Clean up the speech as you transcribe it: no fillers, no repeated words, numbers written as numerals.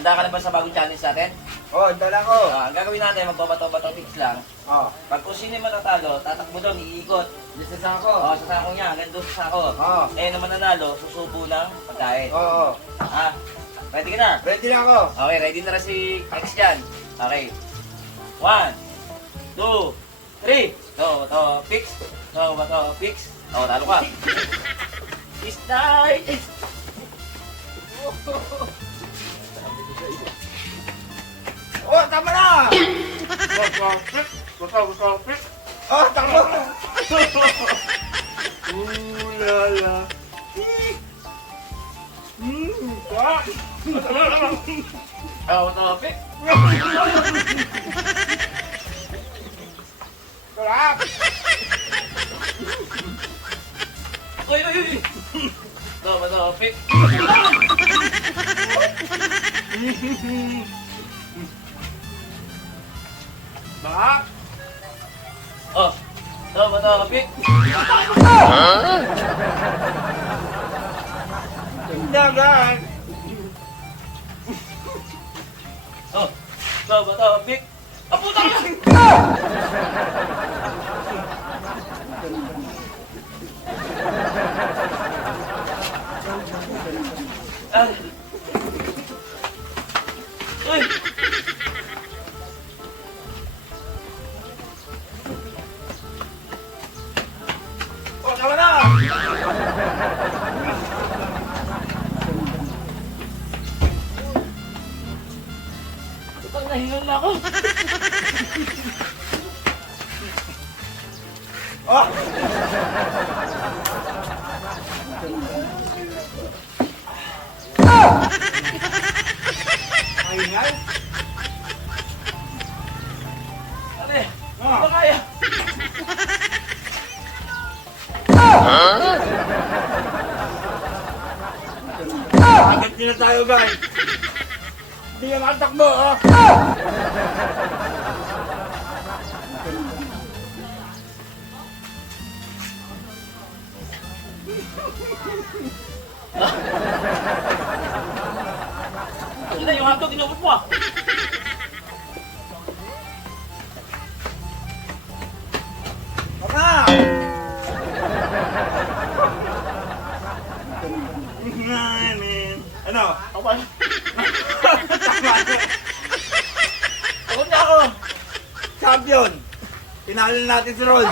Handa ka na ba sa bagong challenge natin? Oh, dala ko. Ang gagawin natin, magbabato-bato picks lang. Oh. Pag kung sino yung manatalo, tatakbo doon, iikot. Dito sa ako. Sa sako niya, hanggang doon sa sako. Oo. Eh, naman nanalo, susubo ng pagkain. Oo. Ready ka na? Ready na ako. Okay, ready na rin si X dyan. Okay. 1, 2, 3. Bato, picks. Bato, picks. Talo ka. Start! Oh, tama na! Oh, takbo! Lala. Bato, pick. Sarap! Uy! Bato, pick. Sarap! Bato, pick. Dagan! Bato, pick. Puta ka! Uy! Oh, tama na! Putang nahingal na ako. Oh! Mahingal? Ate, hindi ba kaya? Agad nila tayo, guys! Hindi na makatakbo, oh! Hindi, yung hotdog, inubos mo ah. Tama! Ano? Okay. Tama na. Pagod na ako. Champion! Pinalo natin si Ron!